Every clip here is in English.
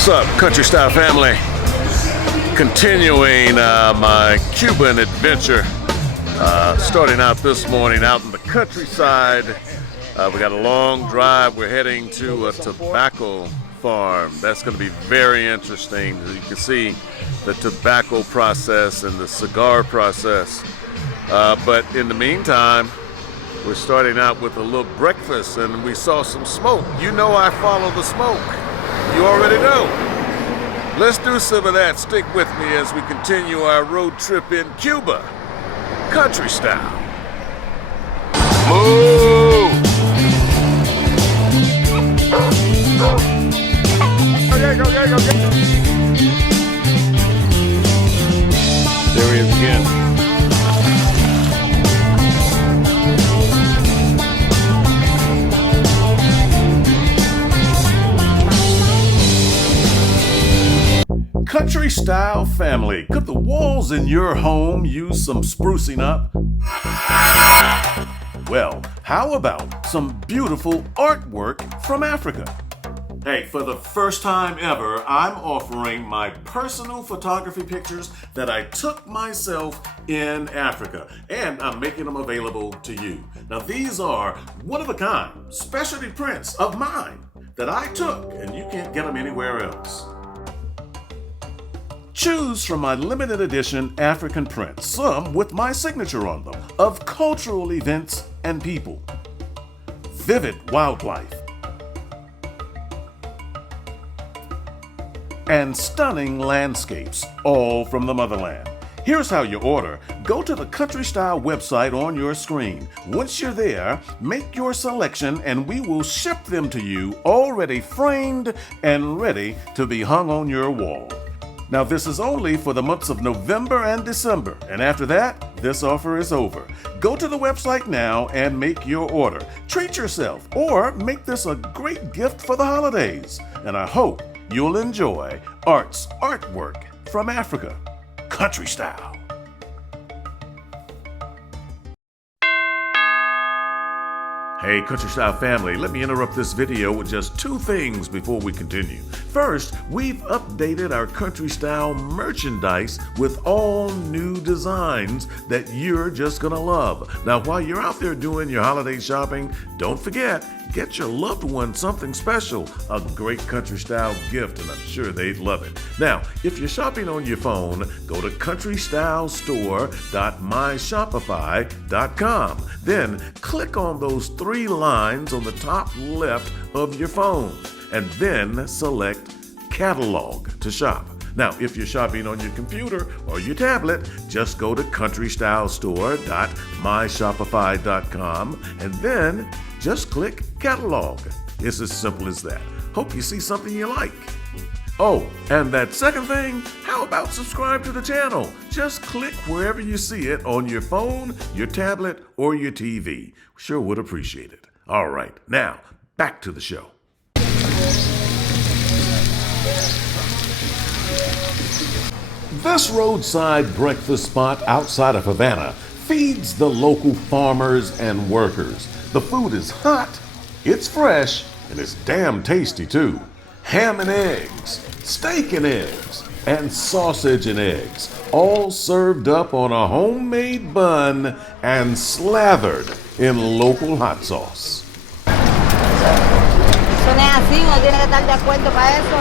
What's up, Country Style family? Continuing my Cuban adventure. Starting out this morning out in the countryside. We got a long drive. We're heading to a tobacco farm. That's going to be very interesting. You can see the tobacco process and the cigar process. But in the meantime, we're starting out with a little breakfast, and we saw some smoke. You know I follow the smoke. You already know. Let's do some of that. Stick with me as we continue our road trip in Cuba, country style. Move! Go. There he is again. Country style family, could the walls in your home use some sprucing up? Well, how about some beautiful artwork from Africa? Hey, for the first time ever, I'm offering my personal photography pictures that I took myself in Africa, and I'm making them available to you. Now, these are one-of-a-kind specialty prints of mine that I took, and you can't get them anywhere else. Choose from my limited edition African prints, some with my signature on them, of cultural events and people. Vivid wildlife. And stunning landscapes, all from the motherland. Here's how you order. Go to the Country Style website on your screen. Once you're there, make your selection and we will ship them to you already framed and ready to be hung on your wall. Now, this is only for the months of November and December, and after that, this offer is over. Go to the website now and make your order. Treat yourself, or make this a great gift for the holidays. And I hope you'll enjoy artwork from Africa, country style. Hey, Country Style family, let me interrupt this video with just two things before we continue. First, we've updated our Country Style merchandise with all new designs that you're just gonna love. Now, while you're out there doing your holiday shopping, don't forget, get your loved one something special, a great Country Style gift, and I'm sure they'd love it. Now, if you're shopping on your phone, go to countrystylestore.myshopify.com. Then click on those three lines on the top left of your phone, and then select Catalog to shop. Now, if you're shopping on your computer or your tablet, just go to countrystylestore.myshopify.com and then just click Catalog. It's as simple as that. Hope you see something you like. Oh, and that second thing, how about subscribe to the channel? Just click wherever you see it on your phone, your tablet, or your TV. Sure would appreciate it. All right, now back to the show. This roadside breakfast spot outside of Havana feeds the local farmers and workers. The food is hot, it's fresh, and it's damn tasty too. Ham and eggs, steak and eggs, and sausage and eggs, all served up on a homemade bun and slathered in local hot sauce. Eso no es así, uno tiene que estar de acuerdo para eso.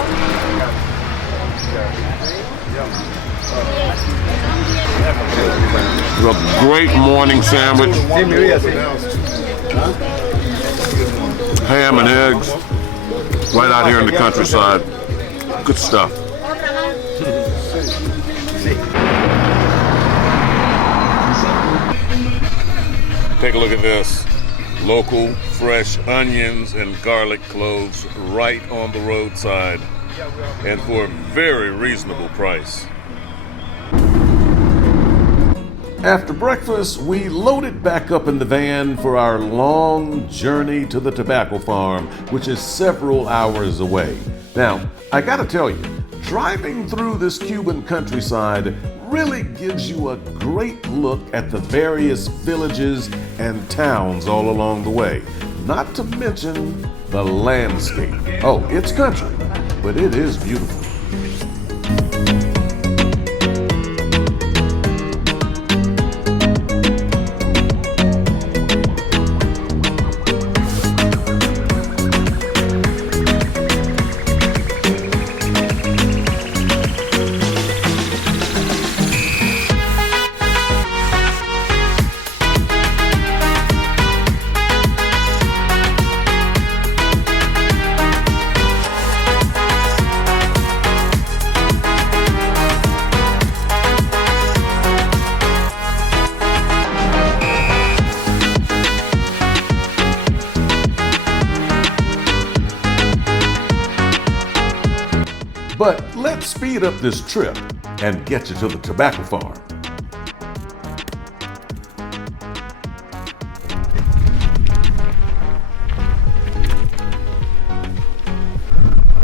A great morning sandwich. Ham and eggs, right out here in the countryside. Good stuff. Take a look at this. Local, fresh onions and garlic cloves right on the roadside, and for a very reasonable price. After breakfast, we loaded back up in the van for our long journey to the tobacco farm, which is several hours away. Now, I gotta tell you, driving through this Cuban countryside really gives you a great look at the various villages and towns all along the way, not to mention the landscape. Oh, it's country, but it is beautiful. But let's speed up this trip and get you to the tobacco farm.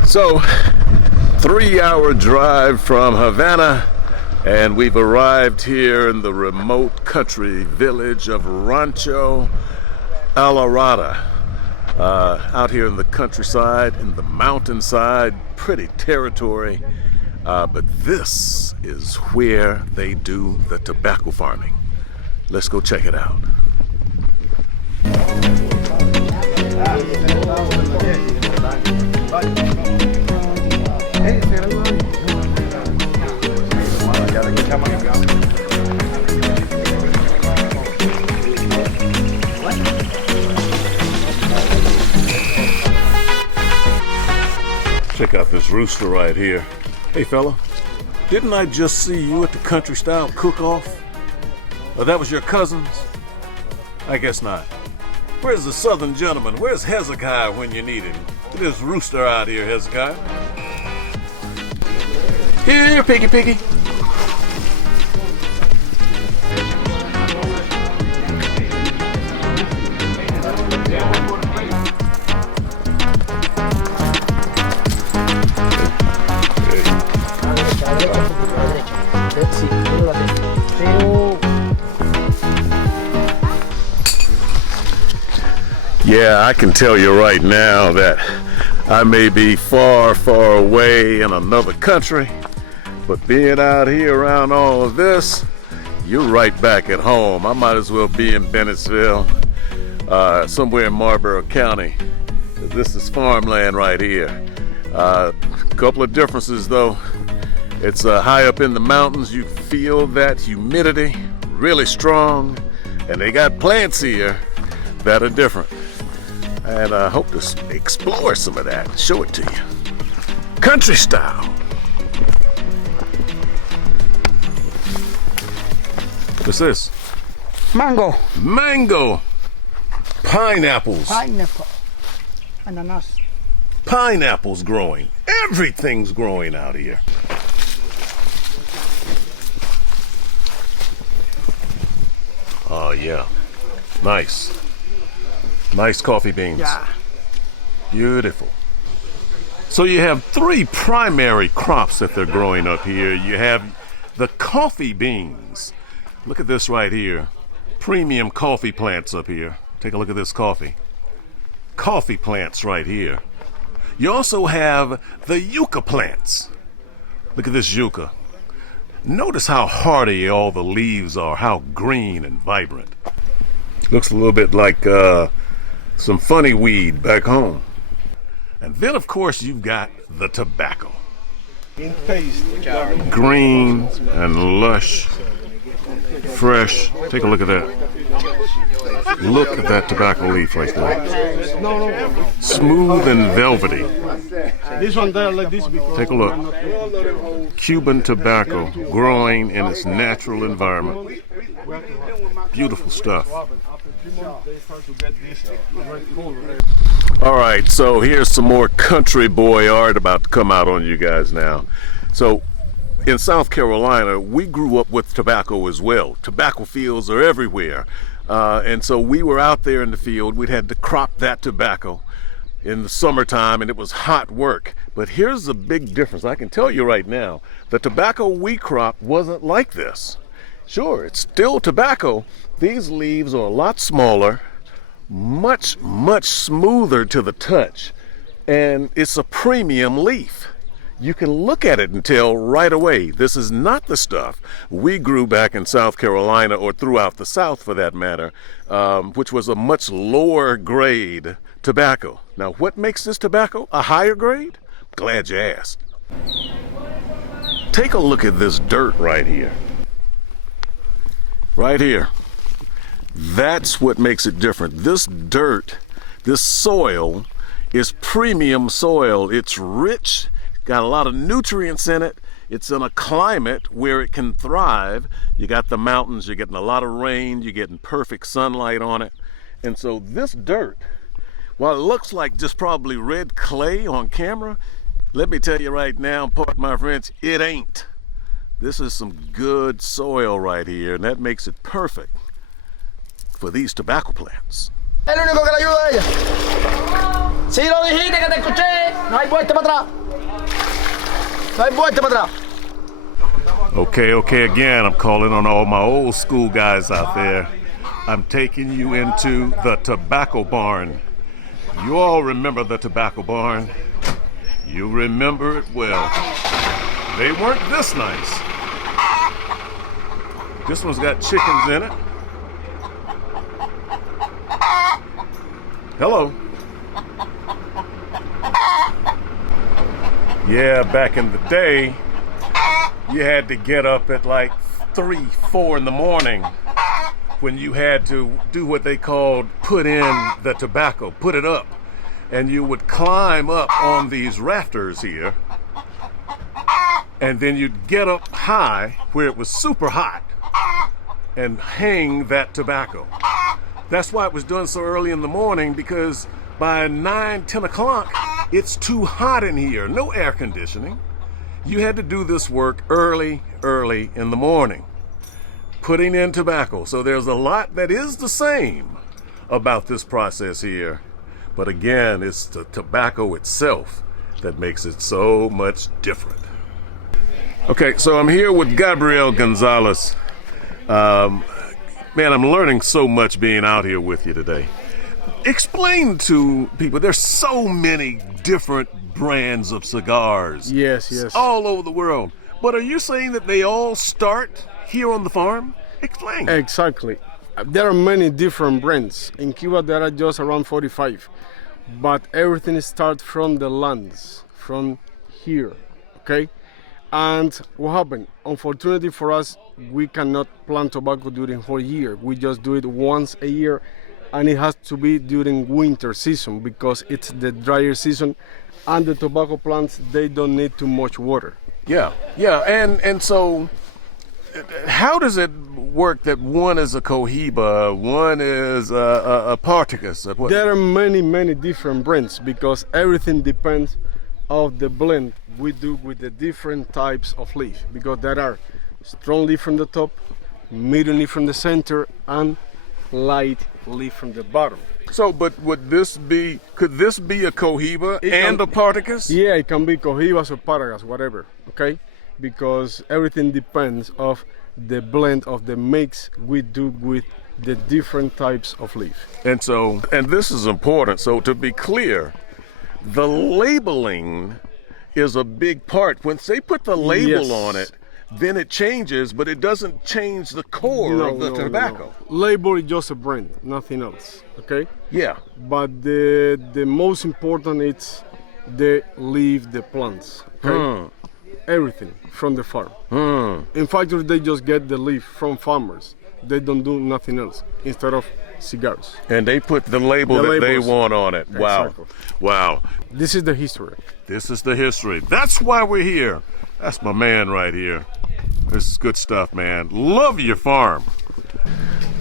So, 3-hour drive from Havana, and we've arrived here in the remote country village of Rancho Alarada. Out here in the countryside, in the mountainside, pretty territory, but this is where they do the tobacco farming. Let's go check it out. Check out this rooster right here. Hey fella, didn't I just see you at the country style cook-off? Oh, that was your cousin's? I guess not. Where's the southern gentleman? Where's Hezekiah when you need him? Look at this rooster out here, Hezekiah. Here, piggy piggy. Yeah, I can tell you right now that I may be far, far away in another country, but being out here around all of this, you're right back at home. I might as well be in Bennettsville, somewhere in Marlboro County. This is farmland right here. A couple of differences though. It's high up in the mountains. You feel that humidity really strong, and they got plants here that are different. And I hope to explore some of that and show it to you. Country style. What's this? Mango. Mango. Pineapples. Pineapple. Ananas. Pineapples growing. Everything's growing out here. Oh yeah. Nice. Nice coffee beans. Yeah. Beautiful. So you have 3 primary crops that they're growing up here. You have the coffee beans. Look at this right here. Premium coffee plants up here. Take a look at this coffee. Coffee plants right here. You also have the yucca plants. Look at this yucca. Notice how hardy all the leaves are, how green and vibrant. Looks a little bit like some funny weed back home. And then of course you've got the tobacco. Green and lush, fresh. Take a look at that. Look at that tobacco leaf right there. Smooth and velvety. This one there like this because Take a look. Cuban tobacco growing in its natural environment. Beautiful stuff. All right, so here's some more country boy art about to come out on you guys now. So in South Carolina, we grew up with tobacco as well. Tobacco fields are everywhere. And so we were out there in the field. We'd had to crop that tobacco in the summertime, and it was hot work. But here's the big difference. I can tell you right now, the tobacco we cropped wasn't like this. Sure, it's still tobacco. These leaves are a lot smaller, much, much smoother to the touch. and it's a premium leaf. You can look at it and tell right away this is not the stuff we grew back in South Carolina, or throughout the South for that matter, which was a much lower grade tobacco. Now, what makes this tobacco a higher grade? Glad you asked. Take a look at this dirt right here. Right here. That's what makes it different. This dirt, this soil, is premium soil. It's rich, got a lot of nutrients in it. It's in a climate where it can thrive. You got the mountains, you're getting a lot of rain, you're getting perfect sunlight on it. And so this dirt, while it looks like just probably red clay on camera, let me tell you right now, pardon my French, it ain't. This is some good soil right here, and that makes it perfect for these tobacco plants. El único que le ayuda a ella. Si lo dijiste que te escuché, no hay vuelta para atrás. No hay vuelta para atrás. Okay, again, I'm calling on all my old school guys out there. I'm taking you into the tobacco barn. You all remember the tobacco barn? You remember it well. They weren't this nice. This one's got chickens in it. Hello. Yeah, back in the day, you had to get up at like 3, 4 in the morning when you had to do what they called put in the tobacco, put it up. And you would climb up on these rafters here, and then you'd get up high where it was super hot and hang that tobacco. That's why it was done so early in the morning, because by 9, 10 o'clock, it's too hot in here. No air conditioning. You had to do this work early in the morning, putting in tobacco. So there's a lot that is the same about this process here. But again, it's the tobacco itself that makes it so much different. Okay, so I'm here with Gabriel Gonzalez. Man, I'm learning so much being out here with you today. Explain to people, there's so many different brands of cigars. Yes. All over the world. But are you saying that they all start here on the farm? Explain. Exactly. There are many different brands. In Cuba, there are just around 45. But everything starts from the lands, from here, okay? And what happened? Unfortunately for us, we cannot plant tobacco during the whole year. We just do it once a year, and it has to be during winter season because it's the drier season, and the tobacco plants, they don't need too much water. Yeah, and so how does it work that one is a Cohiba, one is a Partagas? There are many different brands because everything depends of the blend we do with the different types of leaf, because there are strong leaf from the top, medium leaf from the center, and light leaf from the bottom. So, but could this be a Cohiba and a Partagas? Yeah, it can be Cohibas or Partagas, whatever, okay? Because everything depends of the blend of the mix we do with the different types of leaf. And this is important. So to be clear, the labeling is a big part. Once they put the label on it, then it changes, but it doesn't change the core of the tobacco. No. Label is just a brand, nothing else, okay? Yeah. But the most important is the leaf, the plants, okay? Everything from the farm. In factory, they just get the leaf from farmers. They don't do nothing else instead of cigars. And they put the label that they want on it. Wow. Exactly. Wow. This is the history. This is the history. That's why we're here. That's my man right here. This is good stuff, man. Love your farm.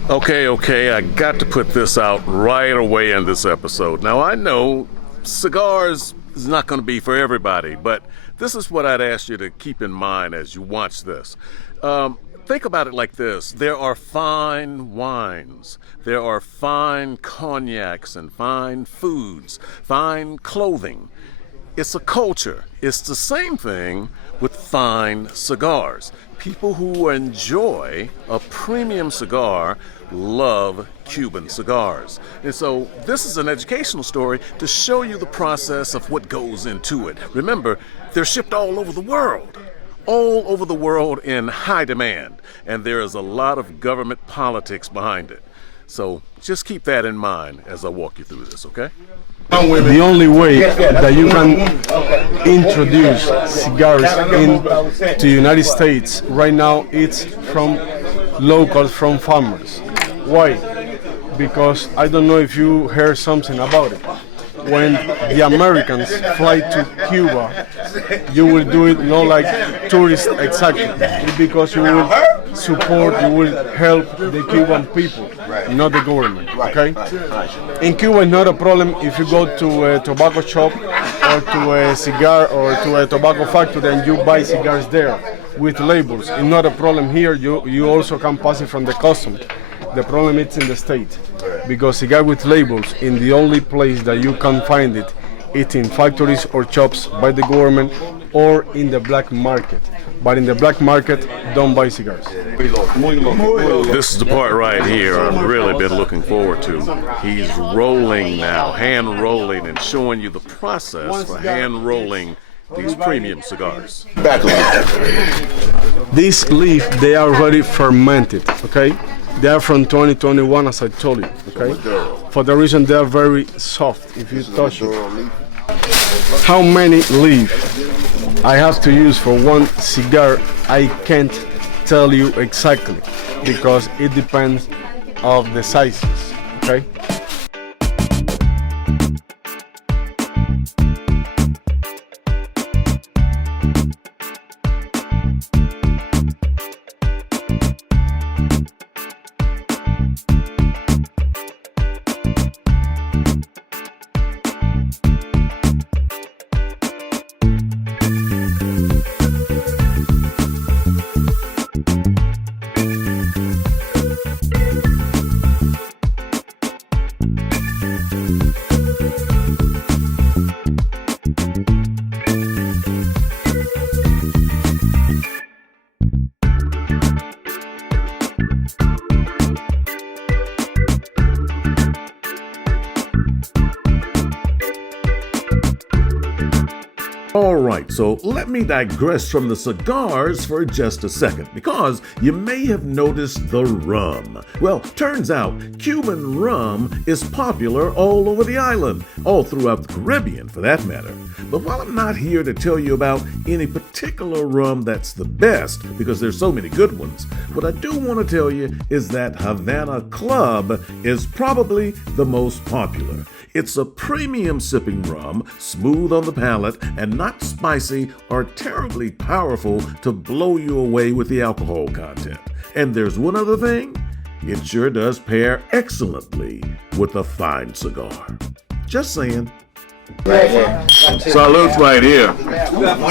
Okay, I got to put this out right away in this episode. Now, I know cigars is not going to be for everybody, but this is what I'd ask you to keep in mind as you watch this. Think about it like this. There are fine wines. There are fine cognacs and fine foods, fine clothing. It's a culture. It's the same thing with fine cigars. People who enjoy a premium cigar love Cuban cigars. And so this is an educational story to show you the process of what goes into it. Remember, they're shipped all over the world. All over the world in high demand. And there is a lot of government politics behind it. So just keep that in mind as I walk you through this, okay? The only way that you can introduce cigars into the United States right now it's from locals, from farmers. Why? Because I don't know if you heard something about it. When the Americans fly to Cuba, you will do it not like tourists exactly. It's because you will support, you will help the Cuban people, not the government. Okay? In Cuba, it's not a problem if you go to a tobacco shop or to a cigar or to a tobacco factory and you buy cigars there with labels. It's not a problem here. You also can pass it from the customs. The problem is in the state, because cigar with labels, in the only place that you can find it, it's in factories or shops by the government or in the black market. But in the black market, don't buy cigars. This is the part right here I've really been looking forward to. He's rolling now, hand rolling, and showing you the process for hand rolling these premium cigars. These leaves, they are already fermented, okay? They are from 2021, as I told you, okay? For the reason they are very soft if you touch it. How many leaves I have to use for one cigar, I can't tell you exactly, because it depends of the sizes, okay? All right, so let me digress from the cigars for just a second, because you may have noticed the rum. Well, turns out Cuban rum is popular all over the island, all throughout the Caribbean for that matter. But while I'm not here to tell you about any particular rum that's the best, because there's so many good ones, what I do want to tell you is that Havana Club is probably the most popular. It's a premium sipping rum, smooth on the palate and not spicy or terribly powerful to blow you away with the alcohol content. And there's one other thing, it sure does pair excellently with a fine cigar. Just saying. Salute right here.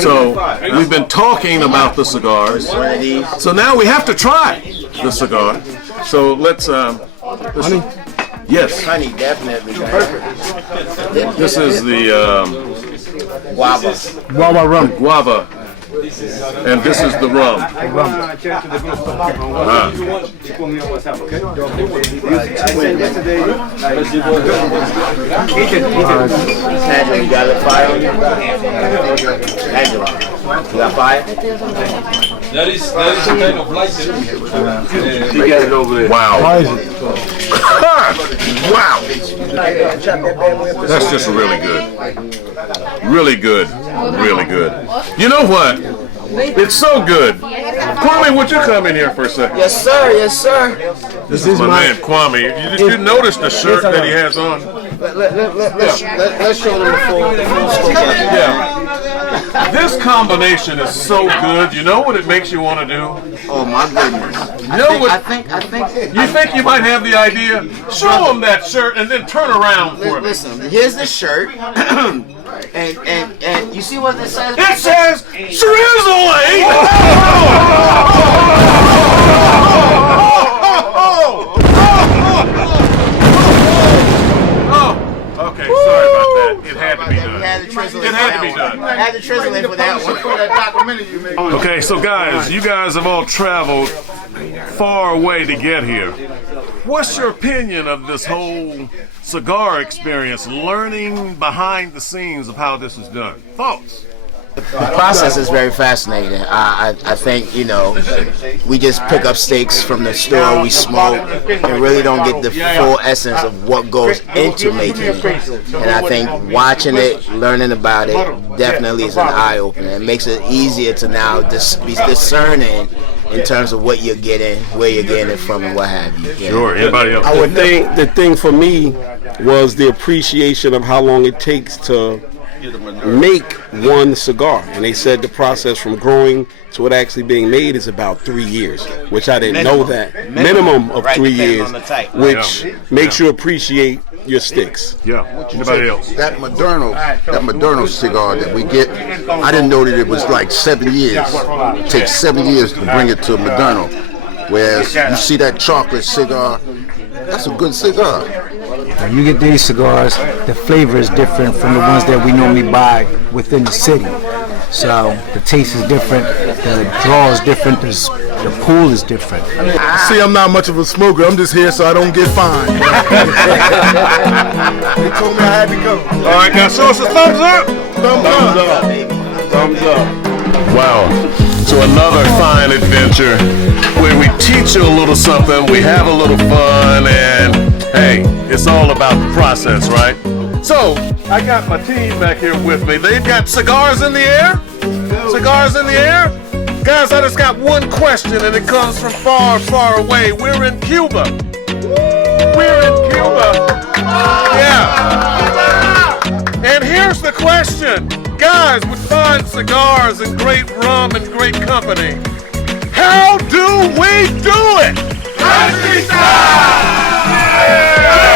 So we've been talking about the cigars. So now we have to try the cigar. So let's yes. Honey, definitely. Perfect. This is the Guava rum. guava, and this is the rum. Angela, you got a fire on you? Angela, you got fire? That is kind of like You got it over there. Wow. How is it? Wow. That's just really good. Really good. Really good. You know what? It's so good. Kwame, would you come in here for a second? Yes, sir. Yes, sir. This is my man, Kwame. You notice the shirt that he has on? Let's show them the full scope. Yeah. This combination is so good. You know what it makes you want to do? Oh my goodness. You know what? I think. You think you might have the idea? Show them that shirt and then turn around for me. Listen, here's the shirt, and you see what this says? It says Drizzling! Oh, okay, sorry about that. It had to be done. It had to be done. Okay, so guys, you guys have all traveled far away to get here. What's your opinion of this whole cigar experience, learning behind the scenes of how this is done? Thoughts? The process is very fascinating. I think, we just pick up steaks from the store, we smoke, and really don't get the full essence of what goes into making it. And I think watching it, learning about it, definitely is an eye-opener. It makes it easier to now be discerning in terms of what you're getting, where you're getting it from, and what have you. Sure, anybody else? I would think the thing for me was the appreciation of how long it takes to make one cigar, and they said the process from growing to it actually being made is about 3 years, which I didn't know that. Minimum of 3 years, which makes you appreciate your sticks. Yeah. Anybody else? That Moderno cigar that we get, I didn't know that it was like 7 years. It takes 7 years to bring it to Moderno. Whereas you see that chocolate cigar, that's a good cigar. When you get these cigars, the flavor is different from the ones that we normally buy within the city. So the taste is different, the draw is different, the pool is different. See, I'm not much of a smoker. I'm just here so I don't get fined. They told me I had to go. All right, guys, show us a thumbs up. Thumbs up. Thumbs up. Wow. So another fine adventure where we teach you a little something, we have a little fun, and hey, it's all about the process, right? So, I got my team back here with me. They've got cigars in the air? Cigars in the air? Guys, I just got one question, and it comes from far, far away. We're in Cuba. We're in Cuba. Yeah. And here's the question. Guys with fine cigars and great rum and great company, how do we do it? Country style! Yeah!